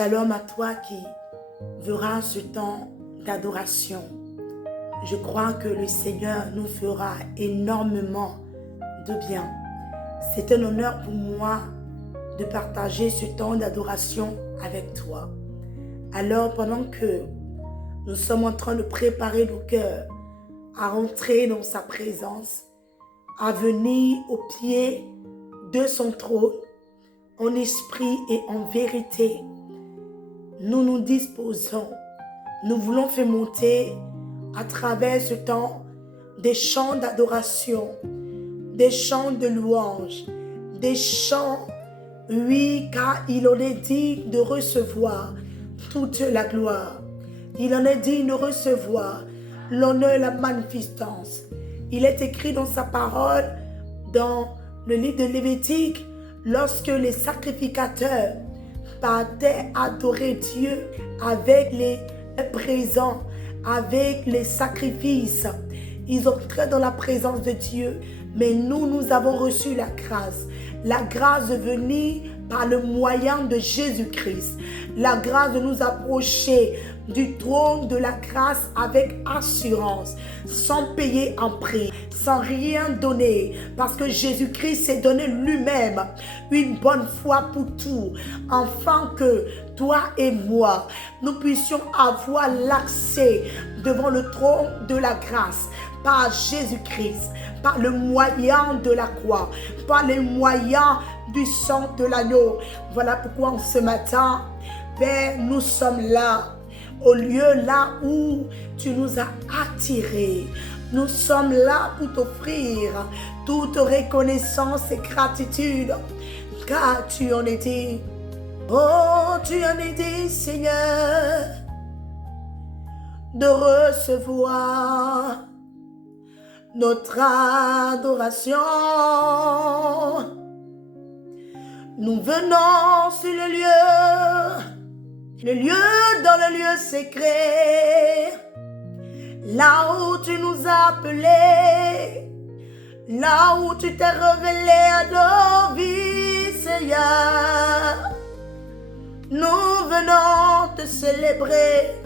Shalom à toi qui verra ce temps d'adoration. Je crois que le Seigneur nous fera énormément de bien. C'est un honneur pour moi de partager ce temps d'adoration avec toi. Alors, pendant que nous sommes en train de préparer nos cœurs à rentrer dans sa présence, à venir au pied de son trône, en esprit et en vérité, nous nous disposons. Nous voulons faire monter à travers ce temps des chants d'adoration, des chants de louange, des chants, oui, car il en est digne de recevoir toute la gloire. Il en est digne de recevoir l'honneur et la magnificence. Il est écrit dans sa parole, dans le livre de Lévitique, lorsque les sacrificateurs partaient adorer Dieu avec les présents, avec les sacrifices, ils entraient dans la présence de Dieu. Mais nous avons reçu la grâce de venir par le moyen de Jésus-Christ, la grâce de nous approcher du trône de la grâce avec assurance, sans payer un prix, sans rien donner, parce que Jésus-Christ s'est donné lui-même une bonne fois pour tout, afin que toi et moi, nous puissions avoir l'accès devant le trône de la grâce, par Jésus-Christ, par le moyen de la croix, par le moyen du sang de l'agneau. Voilà pourquoi ce matin, Père, nous sommes là, au lieu là où tu nous as attirés. Nous sommes là pour t'offrir toute reconnaissance et gratitude, car tu en es digne. Oh, tu en es digne, Seigneur, de recevoir notre adoration. Nous venons sur le lieu dans le lieu secret, là où tu nous as appelés, là où tu t'es révélé à nos vies, Seigneur. Nous venons te célébrer,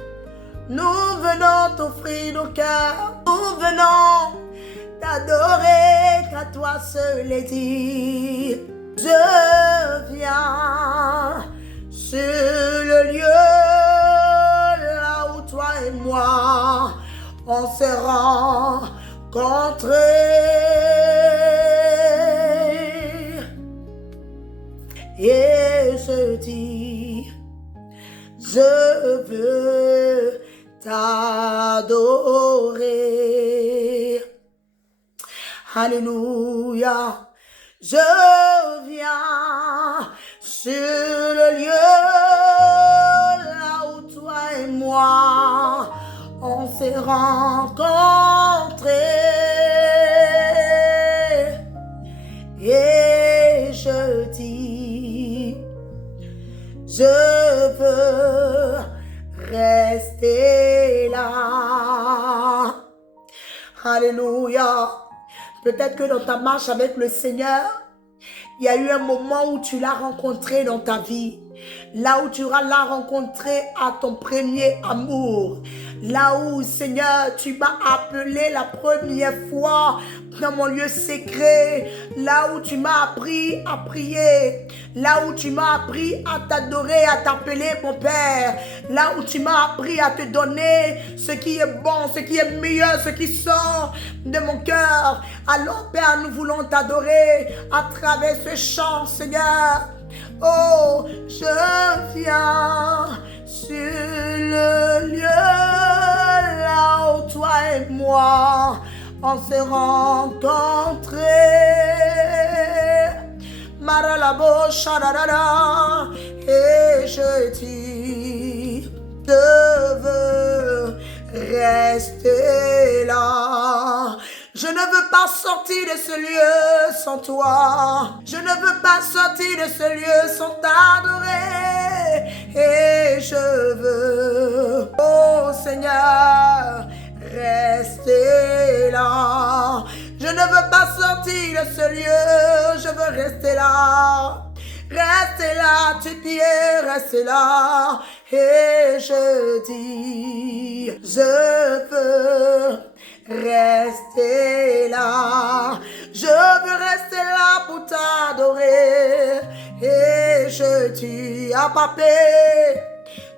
nous venons t'offrir nos cœurs, nous venons t'adorer, qu'à toi seul est dit. Je viens sur le lieu là où toi et moi on s'est rencontrés, et je dis, je veux t'adorer. Alléluia. Je viens sur le lieu là où toi et moi on s'est rencontrés, et je dis, je veux rester là. Alléluia. Peut-être que dans ta marche avec le Seigneur, il y a eu un moment où tu l'as rencontré dans ta vie. Là où tu l'as rencontré à ton premier amour. Là où, Seigneur, tu m'as appelé la première fois dans mon lieu secret. Là où tu m'as appris à prier. Là où tu m'as appris à t'adorer, à t'appeler mon Père. Là où tu m'as appris à te donner ce qui est bon, ce qui est meilleur, ce qui sort de mon cœur. Alors, Père, nous voulons t'adorer à travers ce chant, Seigneur. Oh, je viens sur le lieu là où toi et moi on s'est rencontrés. Maralabo sharara, et je dis, je veux rester là. Je ne veux pas sortir de ce lieu sans toi. Je ne veux pas sortir de ce lieu sans t'adorer. Et je veux, oh Seigneur, rester là. Je ne veux pas sortir de ce lieu. Je veux rester là. reste là, tu pieds, reste là. Et je dis, je veux rester là. Je veux rester là pour t'adorer. Et je dis à Papa,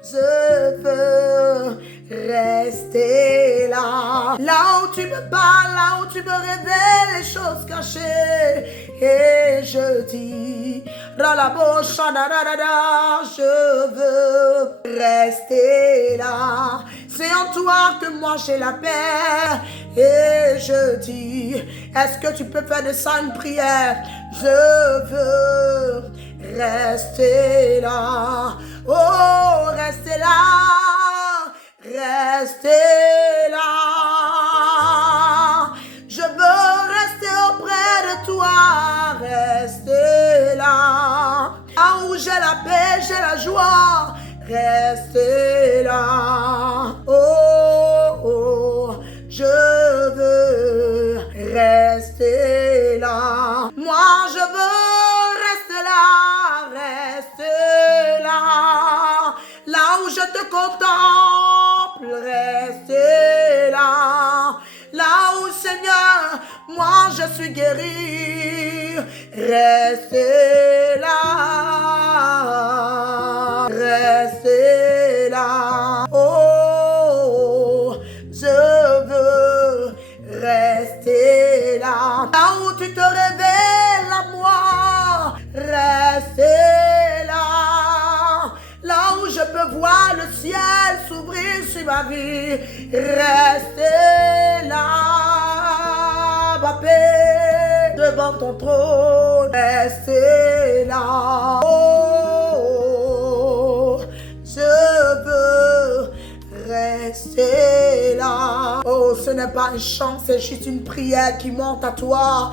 je veux rester là. Là où tu me parles, là où tu me révèles les choses cachées. Et je dis, je veux rester là. C'est en toi que moi j'ai la paix. Et je dis, est-ce que tu peux faire de ça une prière? Je veux rester là. Oh, restez là. Restez là. Je veux rester auprès de toi. Restez là. Là où j'ai la paix, j'ai la joie. Restez là. Oh, oh, je veux rester là. Moi, je veux rester là. Rester là. Là où je te contemple. Restez là. Là où, Seigneur, moi, je suis guéri. Restez là. Restez là. Oh, je veux rester là. Là où tu te révèles à moi. Restez là. Là où je peux voir le ciel s'ouvrir sur ma vie. Restez là. Papa, devant ton trône. Restez là. Oh, je veux rester là. Oh, ce n'est pas un chant, c'est juste une prière qui monte à toi.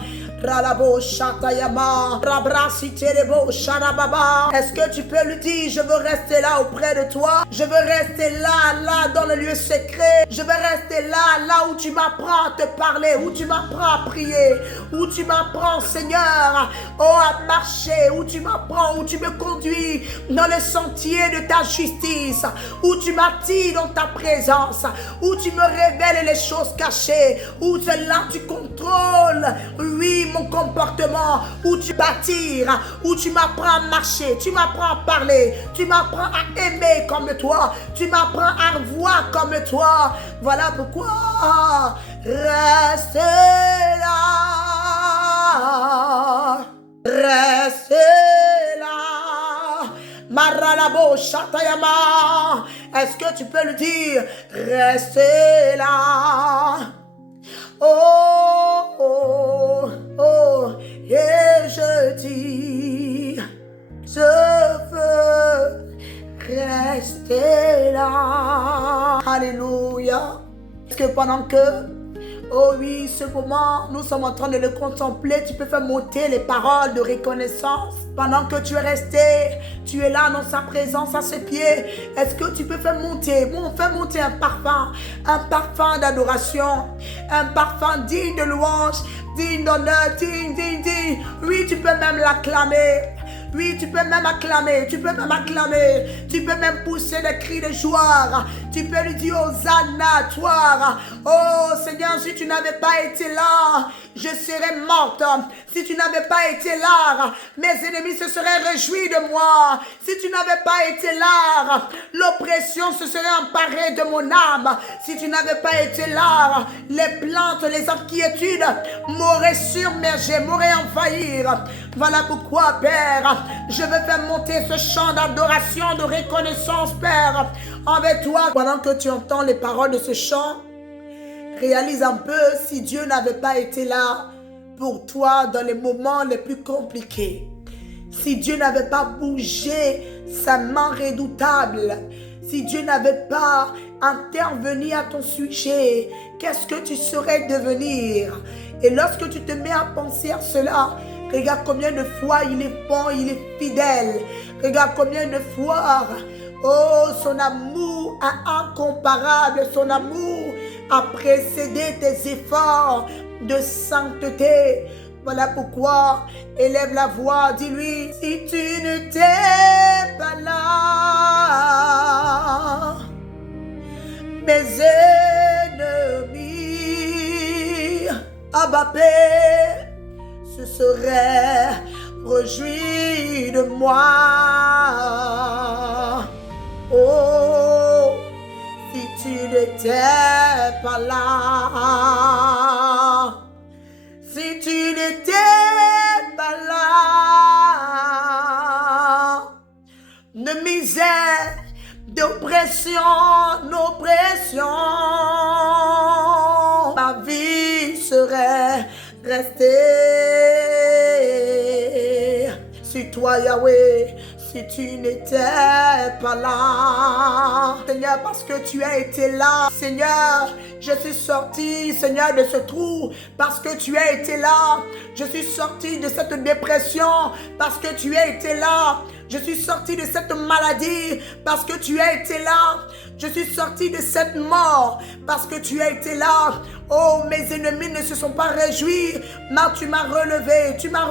Est-ce que tu peux lui dire, je veux rester là auprès de toi. Je veux rester là dans le lieu secret. Je veux rester là où tu m'apprends à te parler, où tu m'apprends à prier, où tu m'apprends, Seigneur, à marcher, où tu m'apprends, où tu me conduis dans les sentiers de ta justice, où tu m'attires dans ta présence, où tu me révèles les choses cachées, où là tu contrôles, oui, mon comportement, où tu bâtires, où tu m'apprends à marcher, tu m'apprends à parler, tu m'apprends à aimer comme toi, tu m'apprends à voir comme toi. Voilà pourquoi restez là, restez là. Maralabo Shatayama, est-ce que tu peux le dire? Restez là. Oh, oh, oh, et je dis, je veux rester là. Alléluia. Est-ce que pendant que, oh oui, ce moment, nous sommes en train de le contempler, tu peux faire monter les paroles de reconnaissance. Pendant que tu es resté, tu es là dans sa présence à ses pieds. Est-ce que tu peux faire monter, un parfum d'adoration, un parfum digne de louange, digne d'honneur, digne. Oui, tu peux même l'acclamer. Oui, tu peux même acclamer, tu peux même pousser des cris de joie, tu peux lui dire Hosanna, toi. Oh Seigneur, si tu n'avais pas été là, je serais morte. Si tu n'avais pas été là, mes ennemis se seraient réjouis de moi. Si tu n'avais pas été là, l'oppression se serait emparée de mon âme. Si tu n'avais pas été là, les plaintes, les inquiétudes m'auraient submergé, m'auraient envahi. Voilà pourquoi, Père, je veux faire monter ce chant d'adoration, de reconnaissance, Père, avec toi. Pendant que tu entends les paroles de ce chant, réalise un peu si Dieu n'avait pas été là pour toi dans les moments les plus compliqués. Si Dieu n'avait pas bougé sa main redoutable, si Dieu n'avait pas intervenu à ton sujet, qu'est-ce que tu saurais devenir? Et lorsque tu te mets à penser à cela, regarde combien de fois il est bon, il est fidèle. Regarde combien de fois, oh, son amour est incomparable. Son amour a précédé tes efforts de sainteté. Voilà pourquoi élève la voix, dis-lui, si tu n'étais pas là, mes ennemis, Abba Père, se seraient réjouis de moi. Oh, si tu n'étais pas là, si tu n'étais pas là, de misère, d'oppression, ma vie serait restée. Si toi, Yahweh, si tu n'étais pas là, Seigneur, parce que tu as été là, Seigneur, je suis sorti, Seigneur, de ce trou, parce que tu as été là. Je suis sorti de cette dépression, parce que tu as été là. Je suis sorti de cette maladie, parce que tu as été là. Je suis sorti de cette mort, parce que tu as été là. Oh, mes ennemis ne se sont pas réjouis, mais tu m'as relevé, tu m'as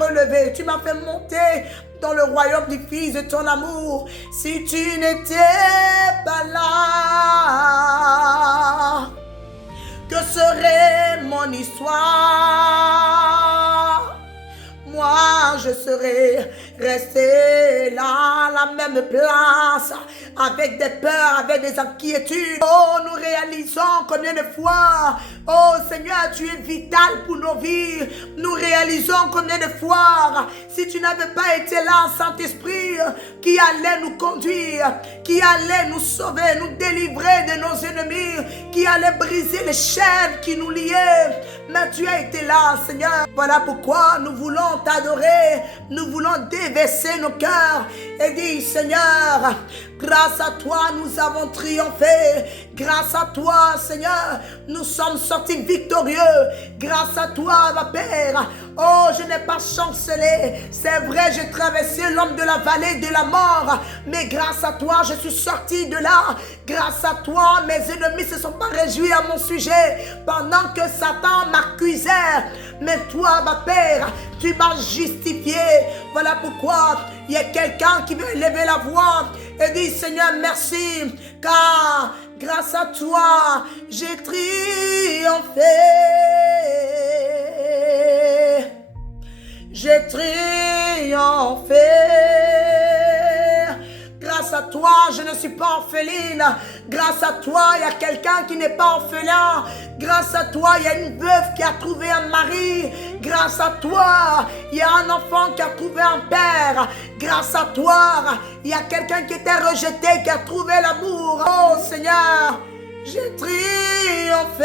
fait monter dans le royaume du Fils de ton amour. Si tu n'étais pas là, que serait mon histoire? Moi, je serais resté là, à la même place, avec des peurs, avec des inquiétudes. Oh, nous réalisons combien de fois, oh Seigneur, tu es vital pour nos vies. Nous réalisons combien de fois, si tu n'avais pas été là, Saint-Esprit, qui allait nous conduire, qui allait nous sauver, nous délivrer de nos ennemis, qui allait briser les chaînes qui nous liaient. Mais tu as été là, Seigneur. Voilà pourquoi nous voulons t'adorer, nous voulons déverser nos cœurs et dire, Seigneur, grâce à toi, nous avons triomphé. Grâce à toi, Seigneur, nous sommes sortis victorieux. Grâce à toi, ma Père, oh, je n'ai pas chancelé. C'est vrai, j'ai traversé l'ombre de la vallée de la mort, mais grâce à toi, je suis sorti de là. Grâce à toi, mes ennemis se sont pas réjouis à mon sujet pendant que Satan m'accusait. Mais toi, ma Père, tu m'as justifié. Voilà pourquoi il y a quelqu'un qui veut lever la voix et dire, Seigneur, merci, car grâce à toi, j'ai triomphé. J'ai triomphé. Grâce à toi, je ne suis pas orpheline. Grâce à toi, il y a quelqu'un qui n'est pas orphelin. Grâce à toi, il y a une veuve qui a trouvé un mari. Grâce à toi, il y a un enfant qui a trouvé un père. Grâce à toi, il y a quelqu'un qui était rejeté, qui a trouvé l'amour. Oh Seigneur, j'ai triomphé.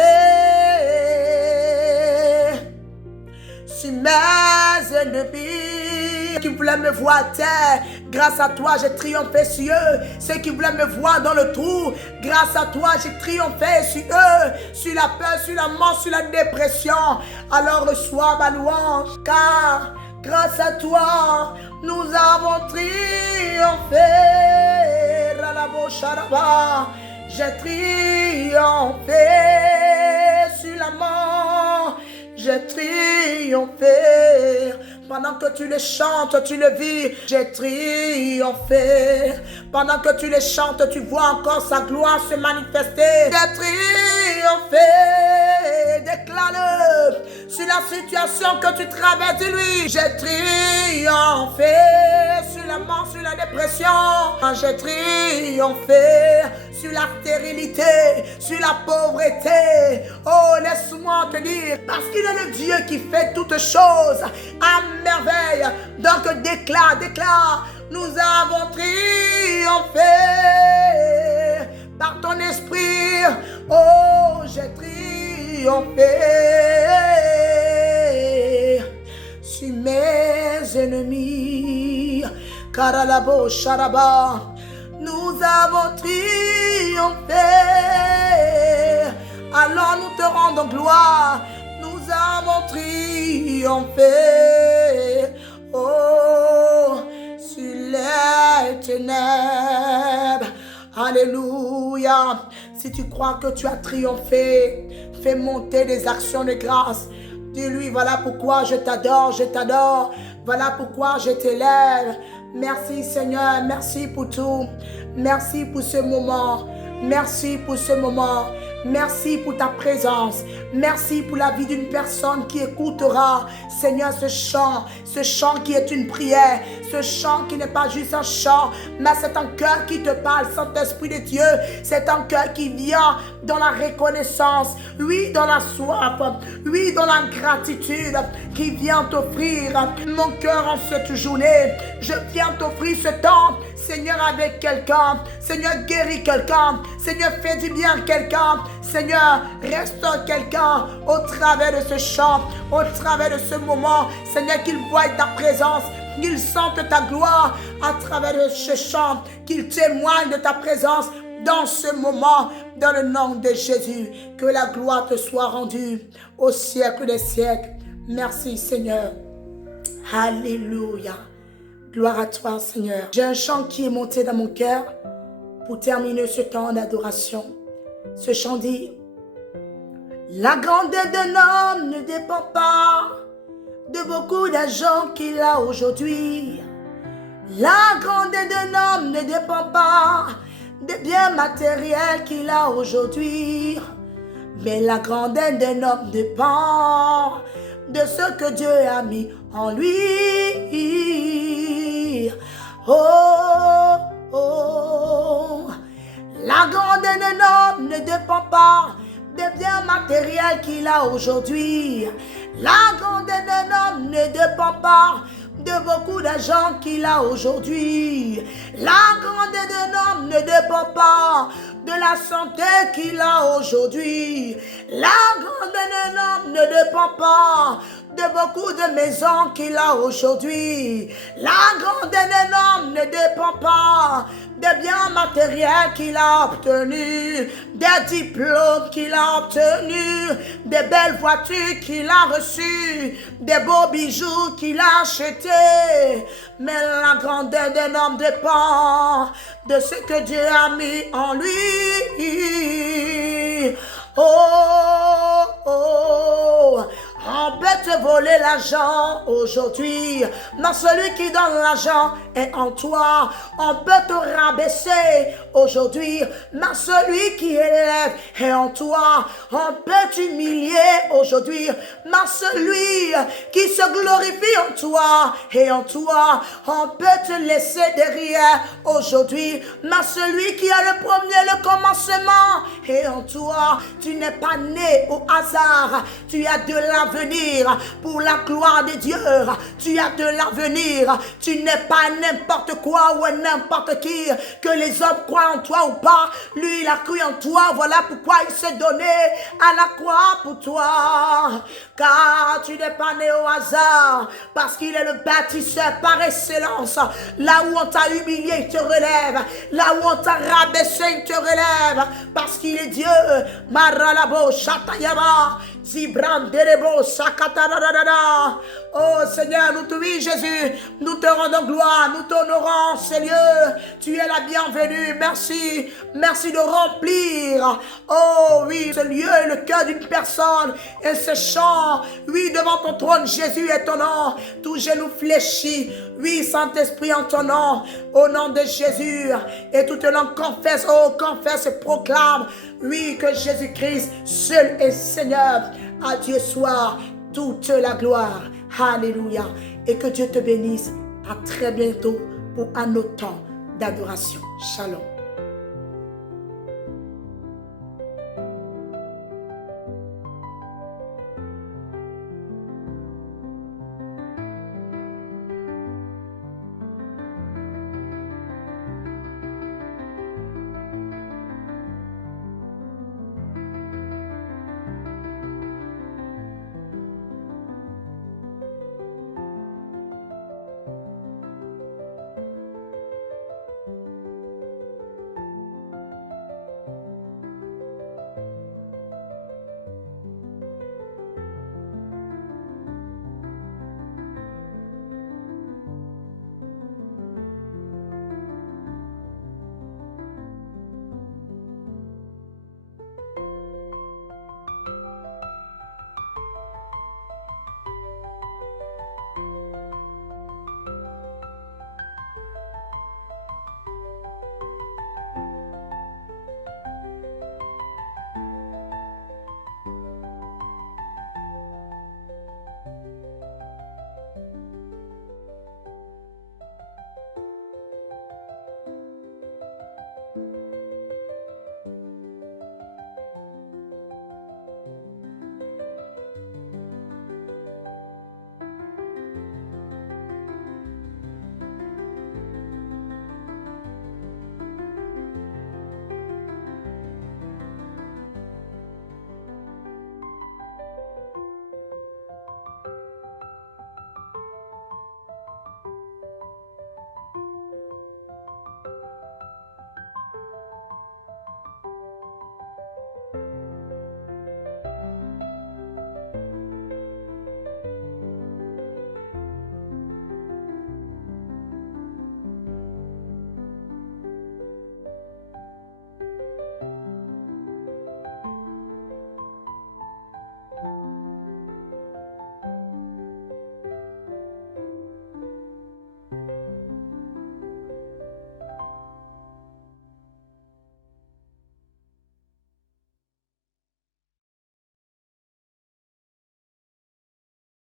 Sur mes ennemis qui voulaient me voir à terre, grâce à toi j'ai triomphé sur eux. Ceux qui voulaient me voir dans le trou, grâce à toi j'ai triomphé sur eux, sur la peur, sur la mort, sur la dépression. Alors reçois ma louange, car grâce à toi nous avons triomphé. J'ai triomphé sur la mort. J'ai triomphé. Pendant que tu le chantes, tu le vis. J'ai triomphé. Pendant que tu le chantes, tu vois encore sa gloire se manifester. J'ai triomphé. Déclare-le sur la situation que tu traverses de lui. J'ai triomphé sur la mort, sur la dépression. J'ai triomphé sur la stérilité, sur la pauvreté. Oh, laisse-moi te dire, parce qu'il est le Dieu qui fait toutes choses à merveille. Donc déclare, nous avons triomphé par ton esprit. Oh, j'ai triomphé sur mes ennemis. Karalabo Sharaba. Nous avons triomphé. Alors nous te rendons gloire. Nous avons triomphé. Oh, sur les ténèbres. Alléluia. Si tu crois que tu as triomphé, fais monter des actions de grâce. Dis-lui, voilà pourquoi je t'adore, je t'adore. Voilà pourquoi je t'élève. Merci Seigneur, merci pour tout. Merci pour ce moment. Merci pour ce moment. Merci pour ta présence. Merci pour la vie d'une personne qui écoutera, Seigneur, ce chant qui est une prière, ce chant qui n'est pas juste un chant, mais c'est un cœur qui te parle, Saint-Esprit de Dieu. C'est un cœur qui vient dans la reconnaissance, oui, dans la soif, oui, dans la gratitude, qui vient t'offrir mon cœur en cette journée. Je viens t'offrir ce temps, Seigneur, avec quelqu'un. Seigneur, guéris quelqu'un. Seigneur, fais du bien à quelqu'un. Seigneur, restaure quelqu'un au travers de ce chant, au travers de ce moment. Seigneur, qu'il voie ta présence, qu'il sente ta gloire à travers de ce chant, qu'il témoigne de ta présence dans ce moment, dans le nom de Jésus. Que la gloire te soit rendue au siècle des siècles. Merci Seigneur. Alléluia. Gloire à toi Seigneur. J'ai un chant qui est monté dans mon cœur pour terminer ce temps d'adoration. Ce chant dit: la grandeur d'un homme ne dépend pas de beaucoup d'argent qu'il a aujourd'hui. La grandeur d'un homme ne dépend pas des biens matériels qu'il a aujourd'hui. Mais la grandeur d'un homme dépend de ce que Dieu a mis en lui. Oh, oh. La grandeur d'un homme ne dépend pas des biens matériels qu'il a aujourd'hui. La grandeur d'un homme ne dépend pas de beaucoup d'argent qu'il a aujourd'hui. La grandeur d'un homme ne dépend pas de la santé qu'il a aujourd'hui. La grandeur d'un homme ne dépend pas de beaucoup de maisons qu'il a aujourd'hui. La grandeur d'un homme ne dépend pas des biens matériels qu'il a obtenus, des diplômes qu'il a obtenus, des belles voitures qu'il a reçues, des beaux bijoux qu'il a achetés. Mais la grandeur d'un homme dépend de ce que Dieu a mis en lui. Oh, oh. On peut te voler l'argent aujourd'hui, mais celui qui donne l'argent est en toi. On peut te rabaisser aujourd'hui, mais celui qui élève est en toi. On peut t'humilier aujourd'hui, mais celui qui se glorifie en toi est en toi. On peut te laisser derrière aujourd'hui, mais celui qui a le premier, le commencement est en toi. Tu n'es pas né au hasard, tu as de l'avenir pour la gloire de Dieu. Tu as de l'avenir. Tu n'es pas n'importe quoi ou n'importe qui. Que les hommes croient en toi ou pas, lui il a cru en toi. Voilà pourquoi il s'est donné à la croix pour toi. Car tu n'es pas né au hasard, parce qu'il est le bâtisseur par excellence. Là où on t'a humilié, il te relève. Là où on t'a rabaissé, il te relève, parce qu'il est Dieu. Maralabo Shatayama Zibranderebo Sakatarada. Oh Seigneur, nous te oui Jésus, nous te rendons gloire, nous t'honorons Seigneur. Tu es la bienvenue. Merci, merci de remplir, oh oui, ce lieu et le cœur d'une personne. Et ce chant, oui, devant ton trône, Jésus est ton nom. Tout genou fléchit, oui, Saint-Esprit en ton nom, au nom de Jésus. Et toute langue confesse, oh confesse et proclame, oui, que Jésus-Christ seul est Seigneur. À Dieu soit toute la gloire. Alléluia. Et que Dieu te bénisse. À très bientôt pour un autre temps d'adoration. Shalom.